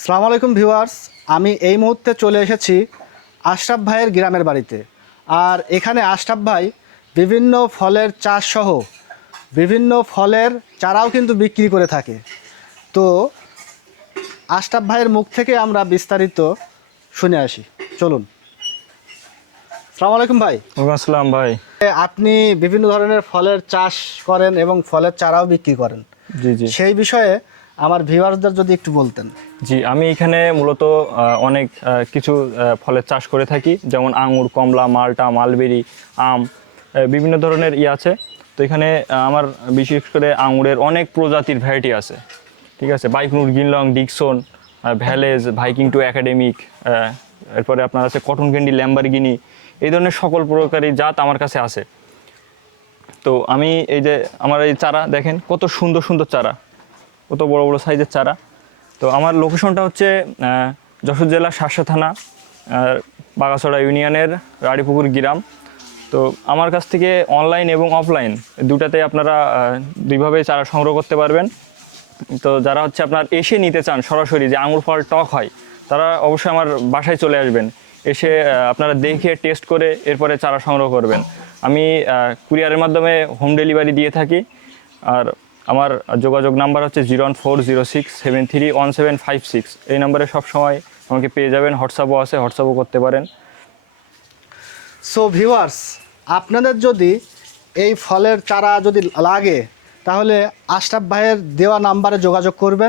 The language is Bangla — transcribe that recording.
আসসালামু আলাইকুম ভিউয়ার্স, আমি এই মুহূর্তে চলে এসেছি আশরাফ ভাইয়ের গ্রামের বাড়িতে। আর এখানে আশরাফ ভাই বিভিন্ন ফলের চাষ সহ বিভিন্ন ফলের চারাও কিন্তু বিক্রি করে থাকে। তো আশরাফ ভাইয়ের মুখ থেকে আমরা বিস্তারিত শুনে আসি, চলুন। আসসালামু আলাইকুম ভাই। ওয়ালাইকুম আসসালাম ভাই। আপনি বিভিন্ন ধরনের ফলের চাষ করেন এবং ফলের চারাও বিক্রি করেন, জি জি সেই বিষয়ে আমার ভিউয়ার্সদের যদি একটু বলতেন। জি, আমি এখানে মূলত অনেক কিছু ফলের চাষ করে থাকি, যেমন আঙুর, কমলা, মালটা, মালবেরি, আম, বিভিন্ন ধরনের আছে। তো এখানে আমার বিশেষ করে আঙুরের অনেক প্রজাতির ভ্যারাইটি আছে, ঠিক আছে। বাইকনুর, গিনলং, ডিকসন, ভ্যালেজ, ভাইকিং টু একাডেমিক, এরপরে আপনার আছে কটন ক্যান্ডি, ল্যাম্বরগিনি, এই ধরনের সকল প্রকারই জাত আমার কাছে আছে। তো আমি এই যে আমার এই চারা দেখেন, কত সুন্দর সুন্দর চারা, কত বড় বড় সাইজের চারা। তো আমার লোকেশনটা হচ্ছে যশোর জেলার শার্শা থানা, বাগাছড়া ইউনিয়নের রাড়িপুকুর গ্রাম। তো আমার কাছ থেকে অনলাইন এবং অফলাইন দুটাতে আপনারা দুইভাবে চারা সংগ্রহ করতে পারবেন। তো যারা হচ্ছে আপনার এসে নিতে চান সরাসরি, যে আঙুর ফল টক হয়, তারা অবশ্যই আমার বাসায় চলে আসবেন। এসে আপনারা দেখে টেস্ট করে এরপরে চারা সংগ্রহ করবেন। আমি কুরিয়ারের মাধ্যমে হোম ডেলিভারি দিয়ে থাকি। আর আমার যোগাযোগ নাম্বার হচ্ছে 01406731756। এই নাম্বারে সবসময় আমাকে পেয়ে যাবেন। হোয়াটসঅ্যাপও আছে, হোয়াটসঅ্যাপও করতে পারেন। সো ভিউয়ার্স, আপনাদের যদি এই ফলের চারা যদি লাগে, তাহলে আশরাফ ভাইয়ের দেওয়া নাম্বারে যোগাযোগ করবেন।